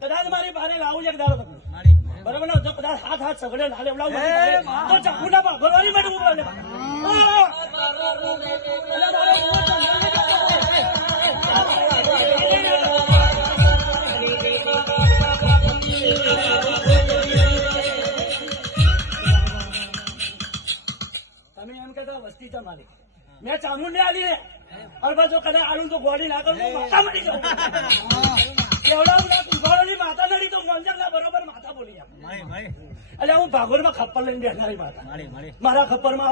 કદાચ મારી બારે લાવું છે દાડો તમને બરાબર ને જો કદાચ હાથ સગડે ના લેવડાવું તો ચાકુના ભગવાનની માટે ઉભા લે તમે એમ કહેતા વસ્તી છે મારી મેં ચામુંડી આલી ને અને જો કદાચ આલું તો ગોળી ના કરું તો માતા મળી જાઉં કેવડા માતા નડી તો મંજરના બરોબર માતા બોલી એટલે હું ભાગોર માં ખપ્પર લઈને બેઠનારી માતા મારા ખપ્પર માં